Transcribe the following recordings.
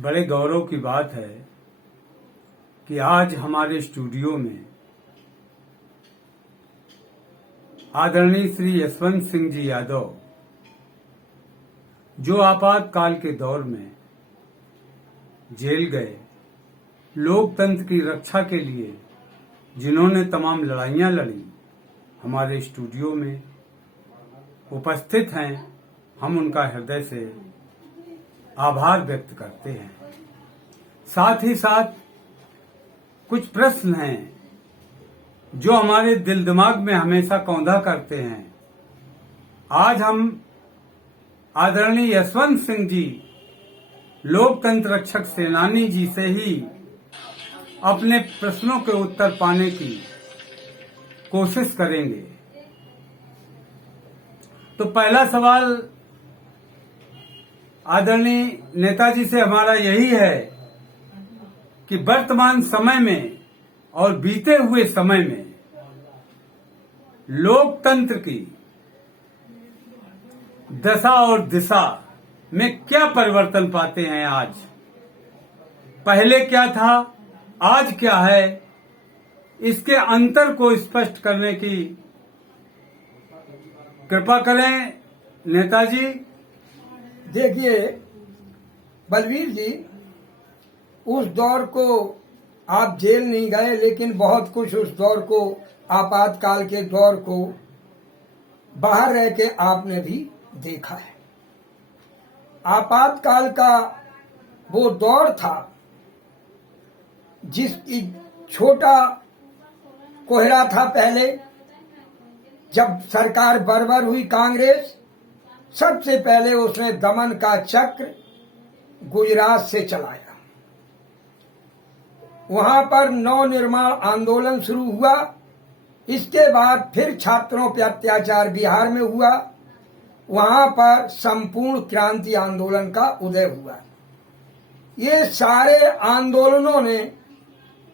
बड़े गौरव की बात है कि आज हमारे स्टूडियो में आदरणीय श्री यशवंत सिंह जी यादव, जो आपातकाल के दौर में जेल गए, लोकतंत्र की रक्षा के लिए जिन्होंने तमाम लड़ाइयां लड़ी, हमारे स्टूडियो में उपस्थित हैं। हम उनका हृदय से आभार व्यक्त करते हैं। साथ ही साथ कुछ प्रश्न हैं जो हमारे दिल दिमाग में हमेशा कौंधा करते हैं। आज हम आदरणीय यशवंत सिंह जी, लोकतंत्र रक्षक सेनानी जी से ही अपने प्रश्नों के उत्तर पाने की कोशिश करेंगे। तो पहला सवाल आदरणीय नेताजी से हमारा यही है कि वर्तमान समय में और बीते हुए समय में लोकतंत्र की दशा और दिशा में क्या परिवर्तन पाते हैं। आज पहले क्या था, आज क्या है, इसके अंतर को स्पष्ट करने की कृपा करें नेताजी। देखिए बलवीर जी, उस दौर को आप जेल नहीं गए, लेकिन बहुत कुछ उस दौर को, आपातकाल के दौर को बाहर रह के आपने भी देखा है। आपातकाल का वो दौर था जिसकी छोटा कोहरा था। पहले जब सरकार बर्बाद हुई कांग्रेस, सबसे पहले उसने दमन का चक्र गुजरात से चलाया। वहां पर नवनिर्माण आंदोलन शुरू हुआ। इसके बाद फिर छात्रों पर अत्याचार बिहार में हुआ। वहां पर संपूर्ण क्रांति आंदोलन का उदय हुआ। ये सारे आंदोलनों ने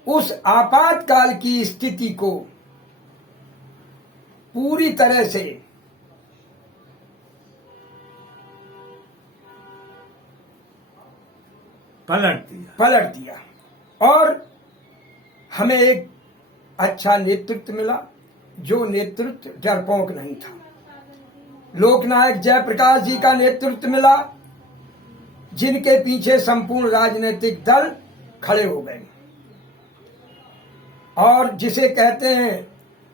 उस आपातकाल की स्थिति को पूरी तरह से पलट दिया और हमें एक अच्छा नेतृत्व मिला, जो नेतृत्व डरपोक नहीं था। लोकनायक जयप्रकाश जी का नेतृत्व मिला, जिनके पीछे संपूर्ण राजनीतिक दल खड़े हो गए और जिसे कहते हैं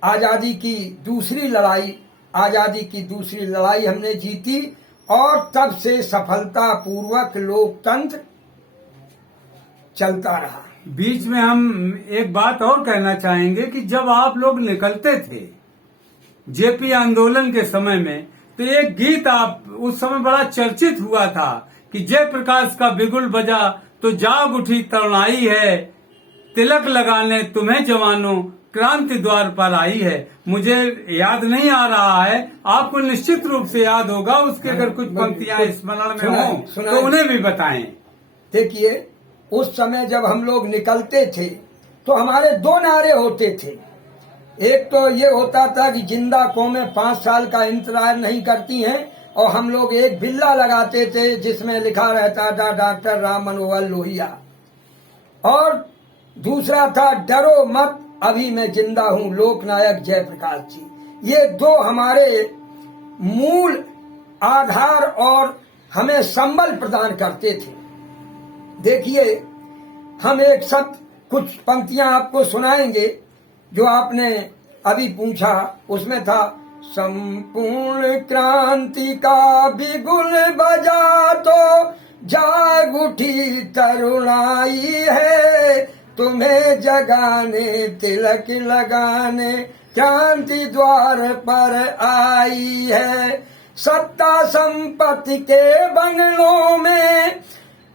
आजादी की दूसरी लड़ाई। आजादी की दूसरी लड़ाई हमने जीती और तब से सफलतापूर्वक लोकतंत्र चलता रहा। बीच में हम एक बात और कहना चाहेंगे कि जब आप लोग निकलते थे जेपी आंदोलन के समय में, तो एक गीत आप उस समय बड़ा चर्चित हुआ था कि जयप्रकाश का बिगुल बजा तो जाग उठी तरुणाई है, तिलक लगाने तुम्हें जवानों क्रांति द्वार पर आई है। मुझे याद नहीं आ रहा है, आपको निश्चित रूप से याद होगा। उसके अगर कुछ पंक्तियां स्मरण में हो तो उन्हें भी बताएं। देखिए, उस समय जब हम लोग निकलते थे तो हमारे दो नारे होते थे। एक तो ये होता था कि जिंदा कौमें 5 साल का इंतजार नहीं करती हैं, और हम लोग एक बिल्ला लगाते थे जिसमें लिखा रहता था डॉक्टर राम मनोहर लोहिया। और दूसरा था डरो मत अभी मैं जिंदा हूं, लोकनायक जयप्रकाश जी। ये दो हमारे मूल आधार और हमें संबल प्रदान करते थे। देखिए, हम एक शब्द, कुछ पंक्तियां आपको सुनाएंगे जो आपने अभी पूछा। उसमें था, संपूर्ण क्रांति का बिगुल बजा तो जाग उठी तरुणाई है, तुम्हें जगाने तिलक लगाने क्रांति द्वार पर आई है। सत्ता संपत्ति के बंगलों में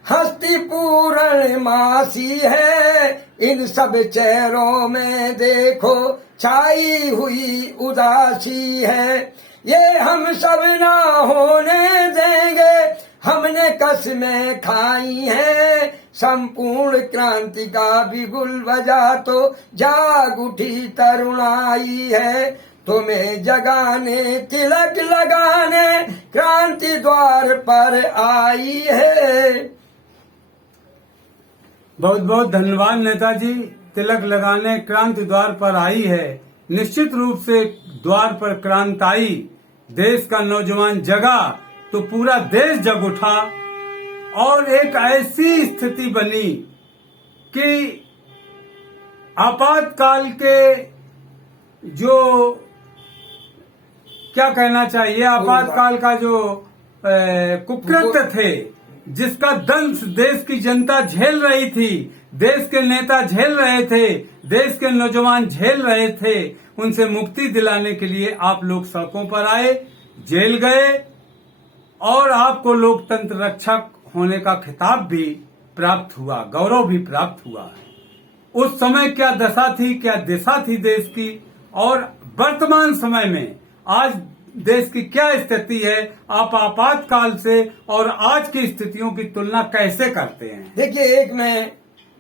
हस्ती पूर्ण मासी है, इन सब चेहरों में देखो छाई हुई उदासी है। ये हम सब ना होने देंगे, हमने कसमें खाई है, संपूर्ण क्रांति का बिगुल बजा तो जाग उठी तरुणाई है, तुम्हें जगाने तिलक लगाने क्रांति द्वार पर आई है। बहुत बहुत धन्यवाद नेताजी। तिलक लगाने क्रांति द्वार पर आई है। निश्चित रूप से द्वार पर क्रांति आई, देश का नौजवान जगा तो पूरा देश जग उठा और एक ऐसी स्थिति बनी कि आपातकाल के जो क्या कहना चाहिए, आपातकाल का जो कुकृत्य थे, जिसका दंश देश की जनता झेल रही थी, देश के नेता झेल रहे थे, देश के नौजवान झेल रहे थे, उनसे मुक्ति दिलाने के लिए आप लोग सड़कों पर आए, जेल गए और आपको लोकतंत्र रक्षक होने का खिताब भी प्राप्त हुआ, गौरव भी प्राप्त हुआ। उस समय क्या दशा थी, क्या दिशा थी देश की, और वर्तमान समय में आज देश की क्या स्थिति है, आप आपातकाल से और आज की स्थितियों की तुलना कैसे करते हैं? देखिए, एक में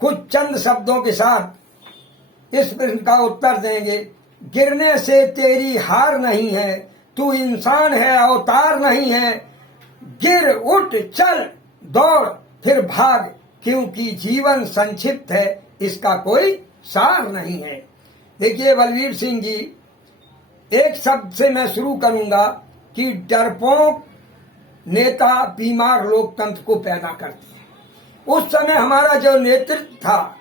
कुछ चंद शब्दों के साथ इस प्रश्न का उत्तर देंगे। गिरने से तेरी हार नहीं है, तू इंसान है अवतार नहीं है। गिर उठ चल दौड़ फिर भाग, क्योंकि जीवन संक्षिप्त है, इसका कोई सार नहीं है। देखिए बलवीर सिंह जी, एक शब्द से मैं शुरू करूंगा कि डरपोक नेता बीमार लोकतंत्र को पैदा करते हैं। उस समय हमारा जो नेतृत्व था,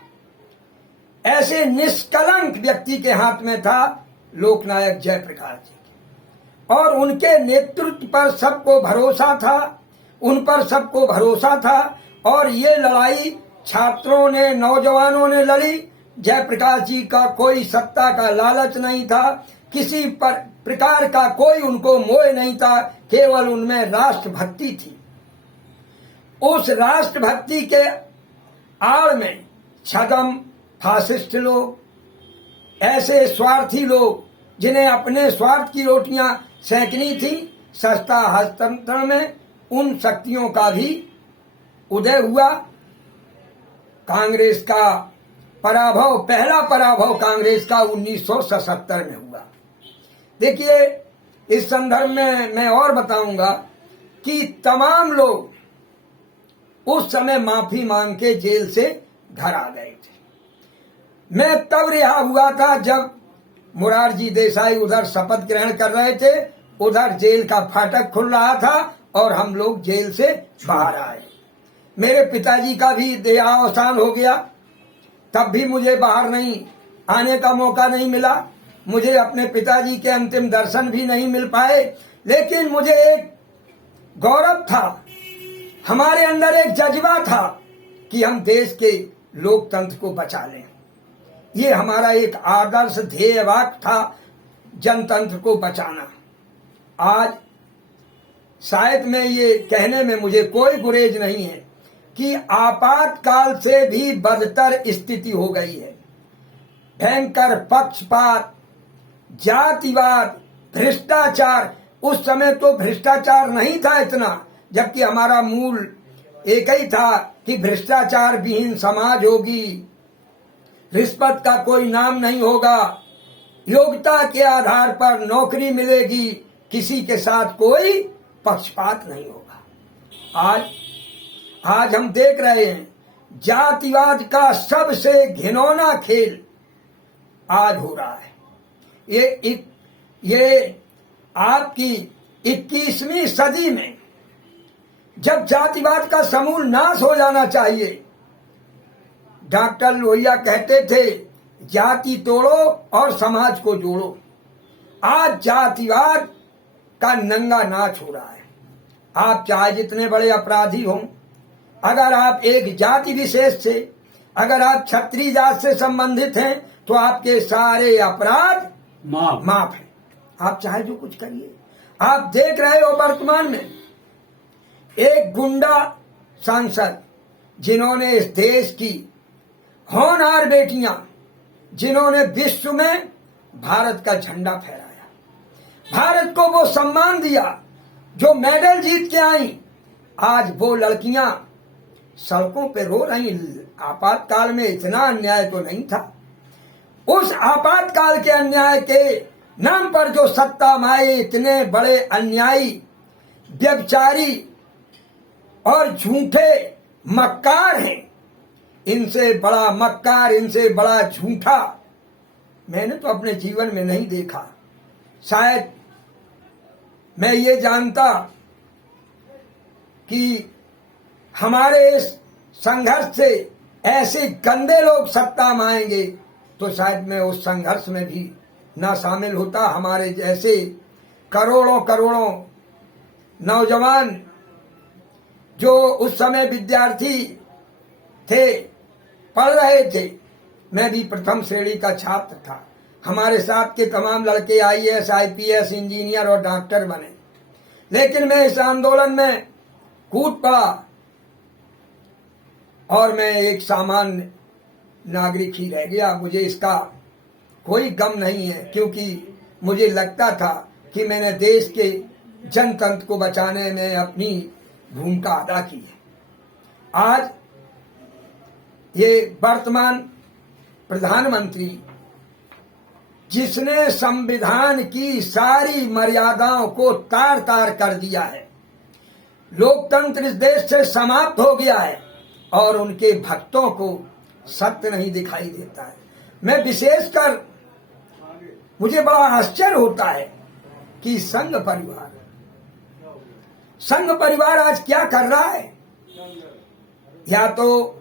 ऐसे निष्कलंक व्यक्ति के हाथ में था, लोकनायक जयप्रकाश जी, और उनके नेतृत्व पर सबको भरोसा था, उन पर सबको भरोसा था। और ये लड़ाई छात्रों ने, नौजवानों ने लड़ी। जयप्रकाश जी का कोई सत्ता का लालच नहीं था, किसी प्रकार का कोई उनको मोह नहीं था, केवल उनमें राष्ट्रभक्ति थी। उस राष्ट्रभक्ति के आड़ में छद्म फासिस्ट लोग, ऐसे स्वार्थी लोग जिन्हें अपने स्वार्थ की रोटियां सेंकनी थी, सत्ता हस्तांतरण में उन शक्तियों का भी उदय हुआ। कांग्रेस का पराभव, पहला पराभव कांग्रेस का 1977 में हुआ। देखिए, इस संदर्भ में मैं और बताऊंगा कि तमाम लोग उस समय माफी मांग के जेल से घर आ गए थे। मैं तब रिहा हुआ था जब मोरारजी देसाई उधर शपथ ग्रहण कर रहे थे, उधर जेल का फाटक खुल रहा था और हम लोग जेल से बाहर आए। मेरे पिताजी का भी देहावसान हो गया, तब भी मुझे बाहर नहीं आने का मौका नहीं मिला, मुझे अपने पिताजी के अंतिम दर्शन भी नहीं मिल पाए। लेकिन मुझे एक गौरव था, हमारे अंदर एक जज्बा था कि हम देश के लोकतंत्र को बचा लें। ये हमारा एक आदर्श ध्येय वाक्य था, जनतंत्र को बचाना। आज शायद मैं ये कहने में मुझे कोई गुरेज नहीं है कि आपातकाल से भी बदतर स्थिति हो गई है। भयंकर पक्षपात, जातिवाद, भ्रष्टाचार। उस समय तो भ्रष्टाचार नहीं था इतना, जबकि हमारा मूल एक ही था कि भ्रष्टाचार विहीन समाज होगी, रिश्वत का कोई नाम नहीं होगा, योग्यता के आधार पर नौकरी मिलेगी, किसी के साथ कोई पक्षपात नहीं होगा। आज हम देख रहे हैं जातिवाद का सबसे घिनौना खेल आज हो रहा है। ये आपकी 21वीं सदी में जब जातिवाद का समूल नाश हो जाना चाहिए, डॉक्टर लोहिया कहते थे जाति तोड़ो और समाज को जोड़ो। आज जातिवाद का नंगा नाच हो रहा है। आप चाहे जितने बड़े अपराधी हों, अगर आप एक जाति विशेष से, अगर आप क्षत्रिय जात से संबंधित हैं, तो आपके सारे अपराध माफ है। आप चाहे जो कुछ करिए। आप देख रहे हो वर्तमान में एक गुंडा सांसद, जिन्होंने इस देश की होनहार बेटियां, जिन्होंने विश्व में भारत का झंडा फहराया, भारत को वो सम्मान दिया, जो मेडल जीत के आई, आज वो लड़कियां सड़कों पे रो रही। आपातकाल में इतना अन्याय तो नहीं था। उस आपातकाल के अन्याय के नाम पर जो सत्ता माए इतने बड़े अन्यायी, व्यभिचारी और झूठे मक्कार हैं, इनसे बड़ा मक्कार, इनसे बड़ा झूठा मैंने तो अपने जीवन में नहीं देखा। शायद मैं ये जानता कि हमारे इस संघर्ष से ऐसे गंदे लोग सत्ता में आएंगे तो शायद मैं उस संघर्ष में भी ना शामिल होता। हमारे जैसे करोड़ों करोड़ों नौजवान जो उस समय विद्यार्थी थे, पढ़ रहे थे, मैं भी प्रथम श्रेणी का छात्र था। हमारे साथ के तमाम लड़के आईएएस, आईपीएस, इंजीनियर और डॉक्टर बने, लेकिन मैं इस आंदोलन में कूद पड़ा और मैं एक सामान्य नागरिक ही रह गया। मुझे इसका कोई गम नहीं है, क्योंकि मुझे लगता था कि मैंने देश के जनतंत्र को बचाने में अपनी भूमिका अदा की है। आज ये वर्तमान प्रधानमंत्री, जिसने संविधान की सारी मर्यादाओं को तार तार कर दिया है, लोकतंत्र इस देश से समाप्त हो गया है और उनके भक्तों को सत्य नहीं दिखाई देता है। मैं विशेषकर मुझे बड़ा आश्चर्य होता है कि संघ परिवार आज क्या कर रहा है। या तो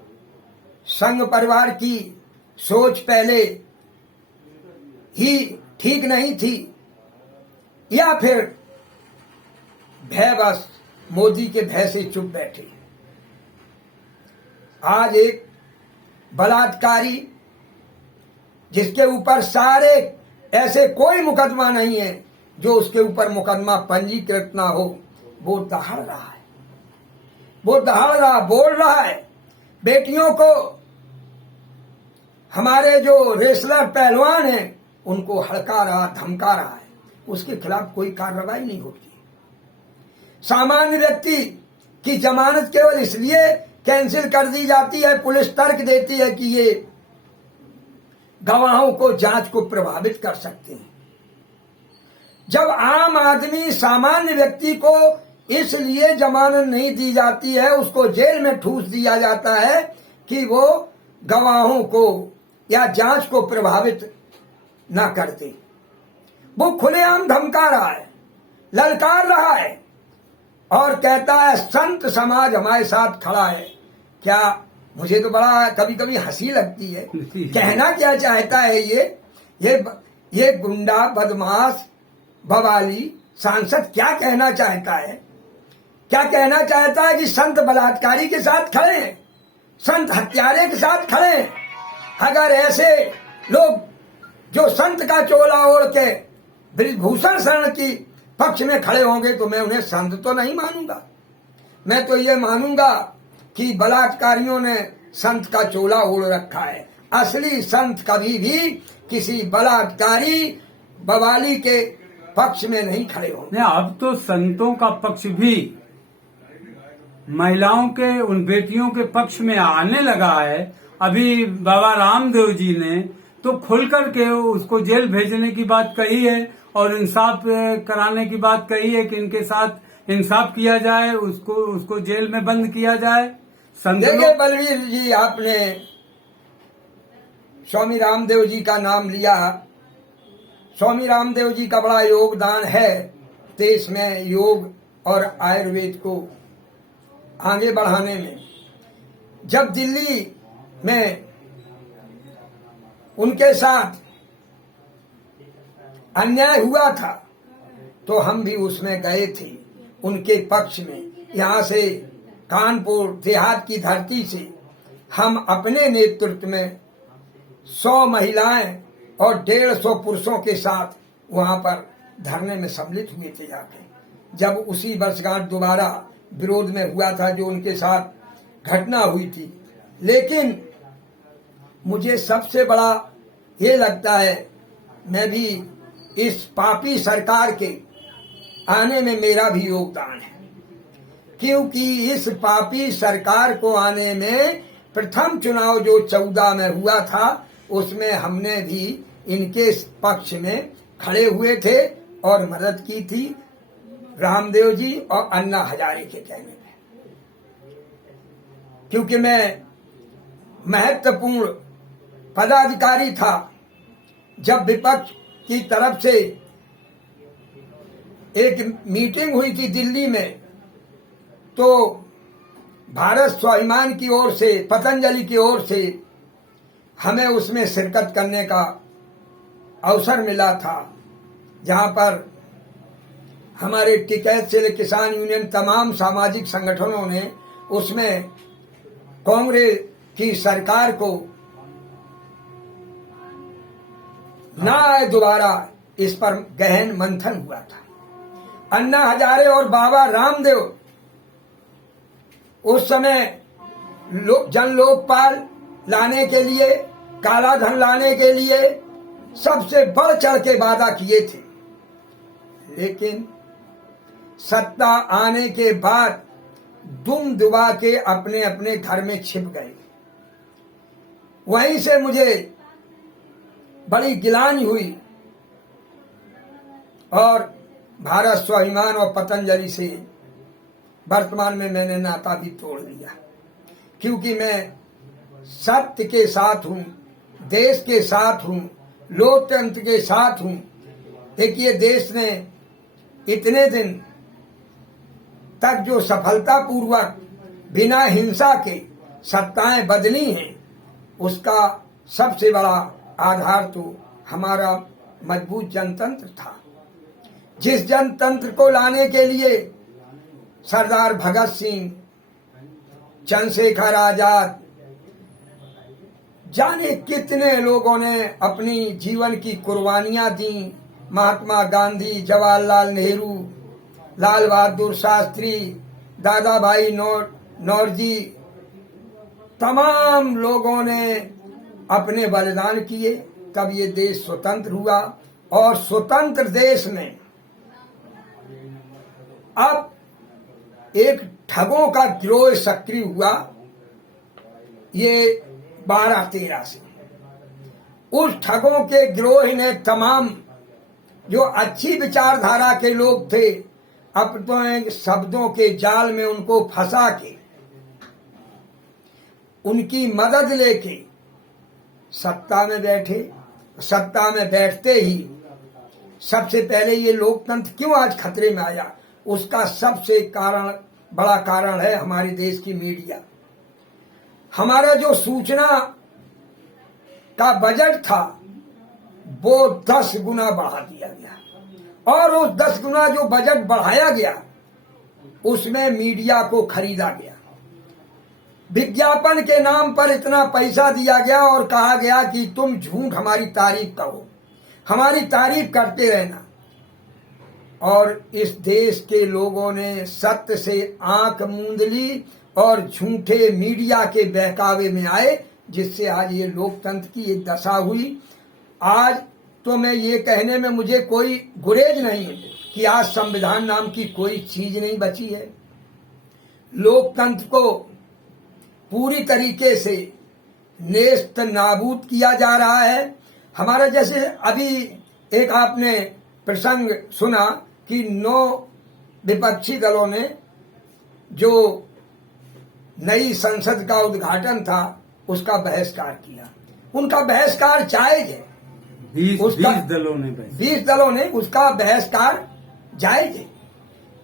संघ परिवार की सोच पहले ही ठीक नहीं थी, या फिर भयवश मोदी के भय से चुप बैठे। आज एक बलात्कारी, जिसके ऊपर सारे ऐसे कोई मुकदमा नहीं है जो उसके ऊपर मुकदमा पंजीकृत ना हो, वो दहाड़ रहा है, बोल रहा है बेटियों को। हमारे जो रेसलर पहलवान हैं उनको हड़का रहा, धमका रहा है, उसके खिलाफ कोई कार्रवाई नहीं होती। सामान्य व्यक्ति की जमानत केवल इसलिए कैंसिल कर दी जाती है, पुलिस तर्क देती है कि ये गवाहों को, जांच को प्रभावित कर सकते हैं। जब आम आदमी, सामान्य व्यक्ति को इसलिए जमानत नहीं दी जाती है, उसको जेल में ठूस दिया जाता है कि वो गवाहों को या जांच को प्रभावित ना करते। वो खुलेआम धमका रहा है, ललकार रहा है और कहता है संत समाज हमारे साथ खड़ा है। क्या, मुझे तो बड़ा कभी कभी हंसी लगती है। कहना क्या चाहता है ये गुंडा, बदमाश, बवाली सांसद क्या कहना चाहता है? क्या कहना चाहता है कि संत बलात्कारी के साथ खड़े हैं, संत हत्यारे के साथ खड़े हैं? अगर ऐसे लोग जो संत का चोला ओढ़ के ब्रिजभूषण शरण की पक्ष में खड़े होंगे तो मैं उन्हें संत तो नहीं मानूंगा। मैं तो ये मानूंगा कि बलात्कारियों ने संत का चोला ओढ़ रखा है। असली संत कभी भी किसी बलात्कारी, बवाली के पक्ष में नहीं खड़े होंगे। अब तो संतों का पक्ष भी महिलाओं के, उन बेटियों के पक्ष में आने लगा है। अभी बाबा रामदेव जी ने तो खुल करके उसको जेल भेजने की बात कही है और इंसाफ कराने की बात कही है कि इनके साथ इंसाफ किया जाए, उसको जेल में बंद किया जाए। देखिए बलवीर जी, आपने स्वामी रामदेव जी का नाम लिया। स्वामी रामदेव जी का बड़ा योगदान है देश में योग और आयुर्वेद को आगे बढ़ाने में। जब दिल्ली में उनके साथ अन्याय हुआ था तो हम भी उसमें गए थे उनके पक्ष में। यहाँ से कानपुर देहात की धरती से हम अपने नेतृत्व में 100 महिलाएं और 150 पुरुषों के साथ वहां पर धरने में सम्मिलित हुए थे जाके। जब उसी वर्षगांठ दोबारा विरोध में हुआ था जो उनके साथ घटना हुई थी। लेकिन मुझे सबसे बड़ा ये लगता है, मैं भी इस पापी सरकार के आने में मेरा भी योगदान है, क्योंकि इस पापी सरकार को आने में प्रथम चुनाव जो 14 में हुआ था उसमें हमने भी इनके पक्ष में खड़े हुए थे और मदद की थी रामदेव जी और अन्ना हजारे के कहने में। क्योंकि मैं महत्वपूर्ण पदाधिकारी था। जब विपक्ष की तरफ से एक मीटिंग हुई थी दिल्ली में, तो भारत स्वाभिमान की ओर से, पतंजलि की ओर से हमें उसमें शिरकत करने का अवसर मिला था, जहां पर हमारे टिकैत से किसान यूनियन, तमाम सामाजिक संगठनों ने उसमें कांग्रेस की सरकार को ना आए दोबारा, इस पर गहन मंथन हुआ था। अन्ना हजारे और बाबा रामदेव उस समय जन लोकपाल लाने के लिए, काला धन लाने के लिए सबसे बढ़ चढ़ के वादा किए थे, लेकिन सत्ता आने के बाद दुम दुबा के अपने अपने घर में छिप गए। वहीं से मुझे बड़ी गिलानी हुई और भारत स्वाभिमान और पतंजलि से वर्तमान में मैंने नाता भी तोड़ लिया, क्योंकि मैं सत्य के साथ हूं, देश के साथ हूं, लोकतंत्र के साथ हूं। देखिए, देश ने इतने दिन तक जो सफलतापूर्वक बिना हिंसा के सत्ताएं बदली हैं, उसका सबसे बड़ा आधार तो हमारा मजबूत जनतंत्र था। जिस जनतंत्र को लाने के लिए सरदार भगत सिंह, चंद्रशेखर आजाद, जाने कितने लोगों ने अपनी जीवन की कुर्बानियां दी, महात्मा गांधी, जवाहरलाल नेहरू, लाल बहादुर शास्त्री, दादा भाई नौरोजी, तमाम लोगों ने अपने बलिदान किए, तब ये देश स्वतंत्र हुआ। और स्वतंत्र देश में अब एक ठगों का गिरोह सक्रिय हुआ, ये 12-13 से। उस ठगों के गिरोह ने तमाम जो अच्छी विचारधारा के लोग थे, अपने शब्दों के जाल में उनको फंसा के, उनकी मदद लेके सत्ता में बैठे। सत्ता में बैठते ही सबसे पहले ये लोकतंत्र क्यों आज खतरे में आया, उसका सबसे बड़ा कारण है हमारे देश की मीडिया। हमारा जो सूचना का बजट था वो 10 गुना बढ़ा दिया गया, और उस 10 गुना जो बजट बढ़ाया गया उसमें मीडिया को खरीदा गया। विज्ञापन के नाम पर इतना पैसा दिया गया और कहा गया कि तुम झूठ हमारी तारीफ करो, हमारी तारीफ करते रहना। और इस देश के लोगों ने सत्य से आंख मूंद ली और झूठे मीडिया के बहकावे में आए, जिससे आज ये लोकतंत्र की एक दशा हुई। आज तो मैं ये कहने में मुझे कोई गुरेज नहीं है कि आज संविधान नाम की कोई चीज नहीं बची है। लोकतंत्र को पूरी तरीके से नेस्त नाबूद किया जा रहा है। हमारा जैसे अभी एक आपने प्रसंग सुना कि 9 विपक्षी दलों ने जो नई संसद का उद्घाटन था उसका बहिष्कार किया। उनका बहिष्कार जायज है। 20 दलों ने उसका बहिष्कार जायज है,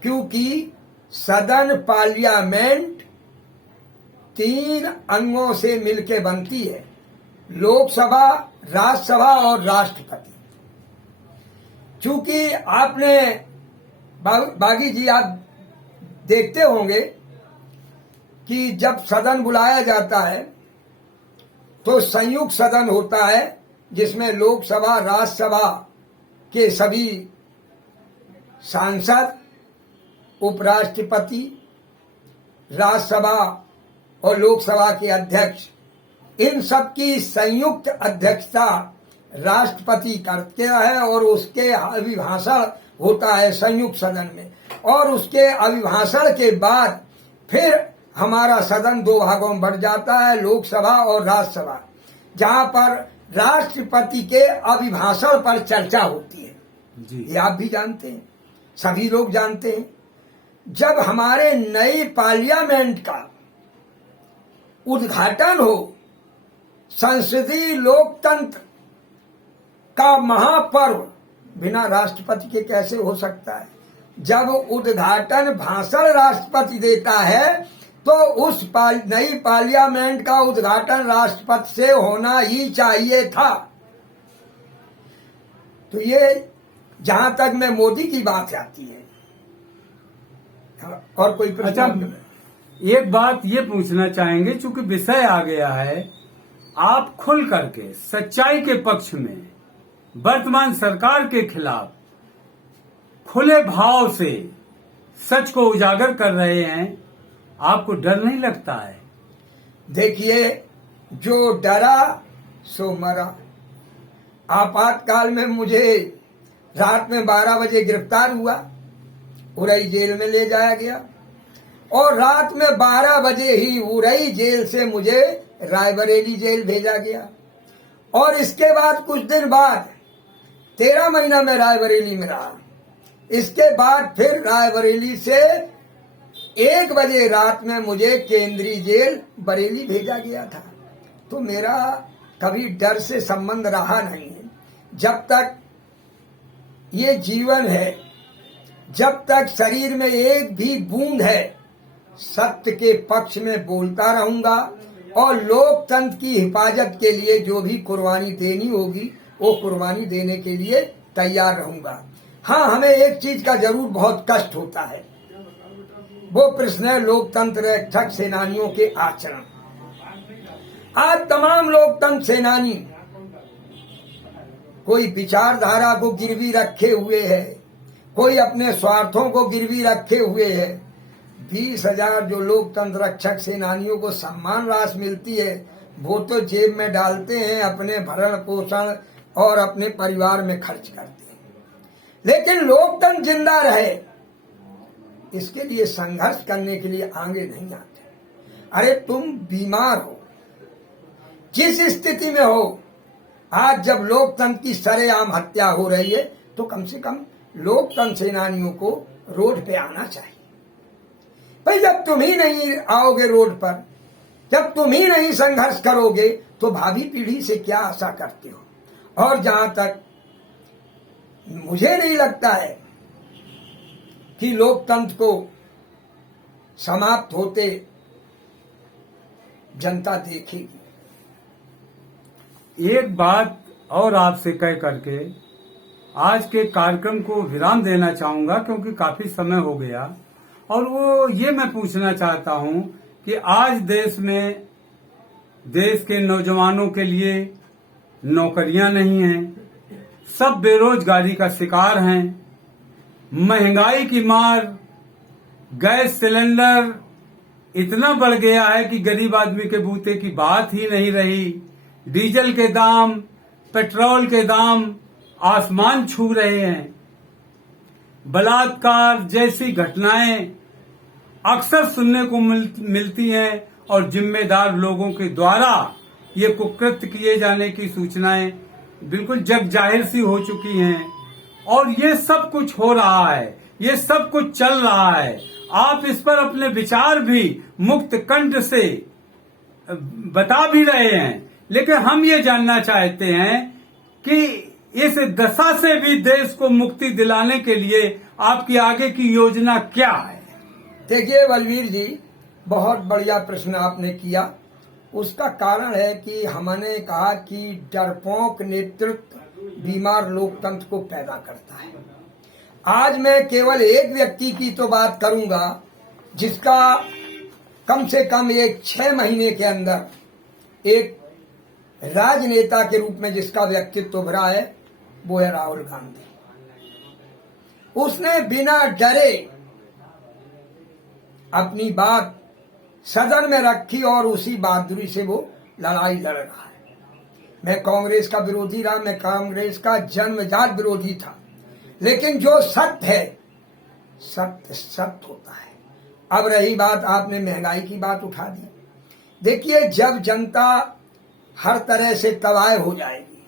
क्योंकि सदन पार्लियामेंट 3 अंगों से मिलकर बनती है, लोकसभा, राज्यसभा और राष्ट्रपति। चूंकि आपने बागी जी आप देखते होंगे कि जब सदन बुलाया जाता है तो संयुक्त सदन होता है, जिसमें लोकसभा, राज्यसभा के सभी सांसद, उपराष्ट्रपति, राज्यसभा और लोकसभा के अध्यक्ष, इन सब की संयुक्त अध्यक्षता राष्ट्रपति करते हैं और उसके अभिभाषण होता है संयुक्त सदन में। और उसके अभिभाषण के बाद फिर हमारा सदन 2 भागों में बढ़ जाता है, लोकसभा और राज्यसभा, जहां पर राष्ट्रपति के अभिभाषण पर चर्चा होती है जी। ये आप भी जानते हैं, सभी लोग जानते हैं। जब हमारे नई पार्लियामेंट का उद्घाटन हो संसदीय लोकतंत्र का महापर्व बिना राष्ट्रपति के कैसे हो सकता है? जब उद्घाटन भाषण राष्ट्रपति देता है तो उस नई पार्लियामेंट का उद्घाटन राष्ट्रपति से होना ही चाहिए था। तो ये जहां तक मैं मोदी की बात आती है, और कोई प्रश्न? अच्छा, एक बात ये पूछना चाहेंगे, चूंकि विषय आ गया है, आप खुल करके सच्चाई के पक्ष में वर्तमान सरकार के खिलाफ खुले भाव से सच को उजागर कर रहे हैं, आपको डर नहीं लगता है? देखिए, जो डरा सो मरा। आपातकाल में मुझे रात में 12 बजे गिरफ्तार हुआ, उरई जेल में ले जाया गया, और रात में 12 बजे ही उरई जेल से मुझे रायबरेली जेल भेजा गया। और इसके बाद कुछ दिन बाद 13 महीना में रायबरेली में रहा। इसके बाद फिर रायबरेली से 1 बजे रात में मुझे केंद्रीय जेल बरेली भेजा गया था। तो मेरा कभी डर से संबंध रहा नहीं है। जब तक ये जीवन है, जब तक शरीर में एक भी बूंद है, सत्य के पक्ष में बोलता रहूंगा, और लोकतंत्र की हिफाजत के लिए जो भी कुर्बानी देनी होगी वो कुर्बानी देने के लिए तैयार रहूंगा। हाँ, हमें एक चीज का जरूर बहुत कष्ट होता है, वो प्रश्न है लोकतंत्र रक्षक सेनानियों के आचरण। आज तमाम लोकतंत्र सेनानी कोई विचारधारा को गिरवी रखे हुए है, कोई अपने स्वार्थों को गिरवी रखे हुए है। 20,000 जो लोकतंत्र रक्षक सेनानियों को सम्मान राशि मिलती है, वो तो जेब में डालते हैं, अपने भरण पोषण और अपने परिवार में खर्च करते हैं। लेकिन लोकतंत्र जिंदा रहे, इसके लिए संघर्ष करने के लिए आगे नहीं आते। अरे तुम बीमार हो, जिस स्थिति में हो, आज जब लोकतंत्र की सरेआम हत्या हो रही है, तो कम से कम लोकतंत्र सेनानियों को रोड पे आना चाहिए। भाई, जब तुम ही नहीं आओगे रोड पर, जब तुम ही नहीं संघर्ष करोगे, तो भावी पीढ़ी से क्या आशा करते हो? और जहां तक मुझे नहीं लगता है कि लोकतंत्र को समाप्त होते जनता देखेगी। एक बात और आपसे कह करके आज के कार्यक्रम को विराम देना चाहूंगा, क्योंकि काफी समय हो गया, और वो ये मैं पूछना चाहता हूं कि आज देश में देश के नौजवानों के लिए नौकरियां नहीं हैं, सब बेरोजगारी का शिकार हैं, महंगाई की मार, गैस सिलेंडर इतना बढ़ गया है कि गरीब आदमी के बूते की बात ही नहीं रही। डीजल के दाम, पेट्रोल के दाम आसमान छू रहे हैं। बलात्कार जैसी घटनाएं अक्सर सुनने को मिलती हैं, और जिम्मेदार लोगों के द्वारा ये कुकृत्य किए जाने की सूचनाएं बिल्कुल जग जाहिर सी हो चुकी हैं। और ये सब कुछ हो रहा है, ये सब कुछ चल रहा है। आप इस पर अपने विचार भी मुक्त कंठ से बता भी रहे हैं, लेकिन हम ये जानना चाहते हैं कि इस दशा से भी देश को मुक्ति दिलाने के लिए आपकी आगे की योजना क्या है? देखिए बलवीर जी, बहुत बढ़िया प्रश्न आपने किया। उसका कारण है कि हमने कहा कि डरपोक नेतृत्व बीमार लोकतंत्र को पैदा करता है। आज मैं केवल एक व्यक्ति की तो बात करूंगा जिसका कम से कम 6 महीने के अंदर एक राजनेता के रूप में जिसका व्यक्तित्व उभरा है, वो है राहुल गांधी। उसने बिना डरे अपनी बात सदन में रखी और उसी बहादुरी से वो लड़ाई लड़ रहा है। मैं कांग्रेस का विरोधी रहा, मैं कांग्रेस का जन्मजात विरोधी था, लेकिन जो सत्य है, सत्य सत्य होता है। अब रही बात, आपने महंगाई की बात उठा दी। देखिए, जब जनता हर तरह से तबाह हो जाएगी,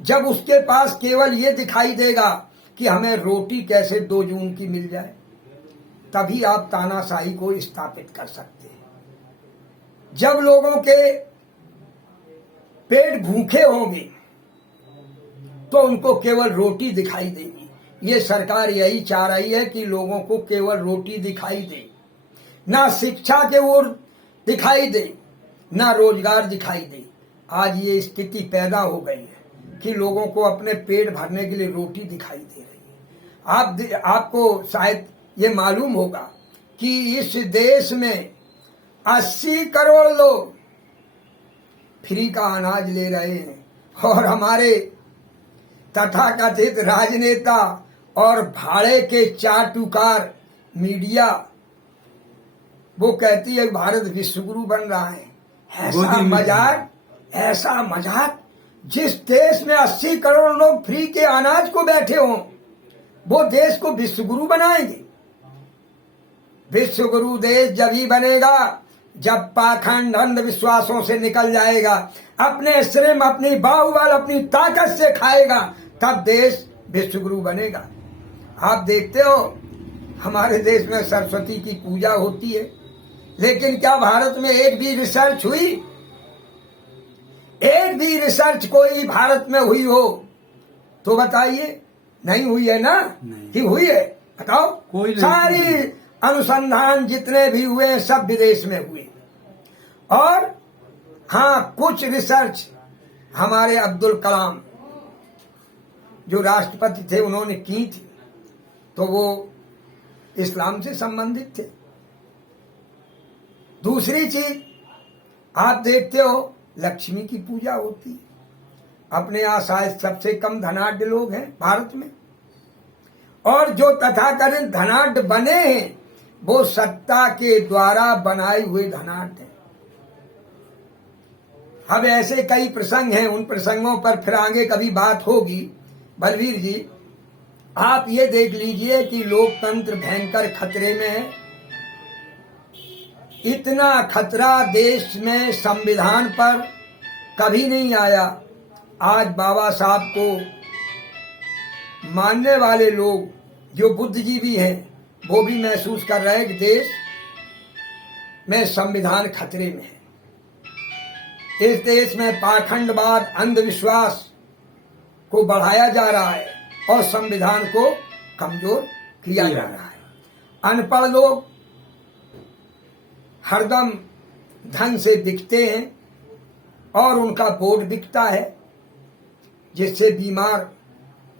जब उसके पास केवल ये दिखाई देगा कि हमें रोटी कैसे 2 जून की मिल जाए, तभी आप तानाशाही को स्थापित कर सकते हैं। जब लोगों के पेट भूखे होंगे तो उनको केवल रोटी दिखाई देगी। ये सरकार यही चाह रही है कि लोगों को केवल रोटी दिखाई दे, ना शिक्षा के ओर दिखाई दे, ना रोजगार दिखाई दे। आज ये स्थिति पैदा हो गई है कि लोगों को अपने पेट भरने के लिए रोटी दिखाई दे रही है। आपको शायद ये मालूम होगा कि इस देश में 80 करोड़ लोग फ्री का अनाज ले रहे हैं और हमारे तथाकथित राजनेता और भाड़े के चाटुकार मीडिया वो कहती है भारत विश्वगुरु बन रहा है। ऐसा मजाक जिस देश में 80 करोड़ लोग फ्री के अनाज को बैठे हों, वो देश को विश्वगुरु बनाएंगे। विश्वगुरु देश जब ही बनेगा जब पाखंड अंधविश्वासों से निकल जाएगा, अपने श्रम, अपनी बाहुबल, अपनी ताकत से खाएगा, तब देश विश्वगुरु बनेगा। आप देखते हो हमारे देश में सरस्वती की पूजा होती है, लेकिन क्या भारत में एक भी रिसर्च हुई? एक भी रिसर्च कोई भारत में हुई हो तो बताइए। नहीं हुई है ना? कि हुई है? बताओ। कोई सारी अनुसंधान जितने भी हुए सब विदेश में हुए। और हाँ, कुछ रिसर्च हमारे अब्दुल कलाम जो राष्ट्रपति थे उन्होंने की थी, तो वो इस्लाम से संबंधित थे। दूसरी चीज आप देखते हो लक्ष्मी की पूजा होती है। अपने यहाँ शायद सबसे कम धनाढ्य लोग हैं भारत में, और जो तथाकथित धनाढ्य बने हैं वो सत्ता के द्वारा बनाए हुए धनाढ्य हैं। अब ऐसे कई प्रसंग हैं, उन प्रसंगों पर फिर आगे कभी बात होगी। बलवीर जी, आप ये देख लीजिए कि लोकतंत्र भयंकर खतरे में है। इतना खतरा देश में संविधान पर कभी नहीं आया। आज बाबा साहब को मानने वाले लोग जो बुद्धिजीवी हैं वो भी महसूस कर रहे हैं कि देश में संविधान खतरे में है। इस देश में पाखंडवाद, अंधविश्वास को बढ़ाया जा रहा है और संविधान को कमजोर किया जा रहा है। अनपढ़ लोग हरदम धन से बिकते हैं और उनका वोट बिकता है, जिससे बीमार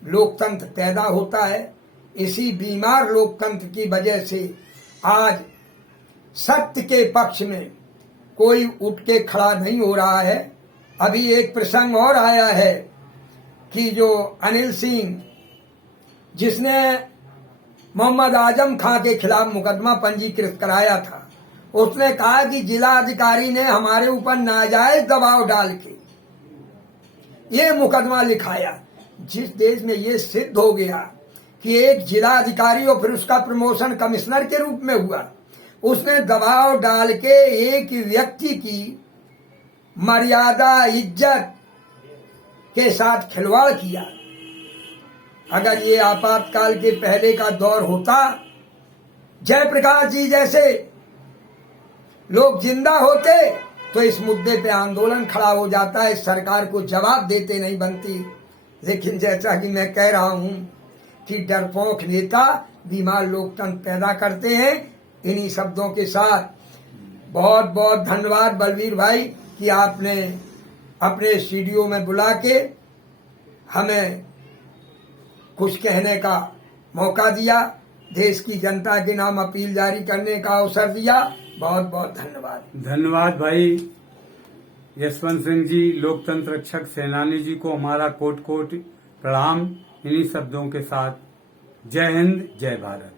लोकतंत्र पैदा होता है। इसी बीमार लोकतंत्र की वजह से आज सत्य के पक्ष में कोई उठ के खड़ा नहीं हो रहा है। अभी एक प्रसंग और आया है कि जो अनिल सिंह, जिसने मोहम्मद आजम खां के खिलाफ मुकदमा पंजीकृत कराया था, उसने कहा कि जिला अधिकारी ने हमारे ऊपर नाजायज दबाव डाल के ये मुकदमा लिखाया। जिस देश में ये सिद्ध हो गया कि एक जिला अधिकारी और फिर उसका प्रमोशन कमिश्नर के रूप में हुआ, उसने दबाव डाल के एक व्यक्ति की मर्यादा, इज्जत के साथ खिलवाड़ किया। अगर ये आपातकाल के पहले का दौर होता, जयप्रकाश जी जैसे लोग जिंदा होते तो इस मुद्दे पे आंदोलन खड़ा हो जाता है, सरकार को जवाब देते नहीं बनती। लेकिन जैसा कि मैं कह रहा हूं कि डरपोक नेता बीमार लोकतंत्र पैदा करते हैं। इन्हीं शब्दों के साथ बहुत बहुत धन्यवाद बलवीर भाई कि आपने अपने स्टूडियो में बुला के हमें कुछ कहने का मौका दिया, देश की जनता के नाम अपील जारी करने का अवसर दिया। बहुत बहुत धन्यवाद। धन्यवाद भाई यशवंत सिंह जी, लोकतंत्र रक्षक सेनानी जी को हमारा कोट कोट प्रणाम। इन्हीं शब्दों के साथ जय हिंद, जय भारत।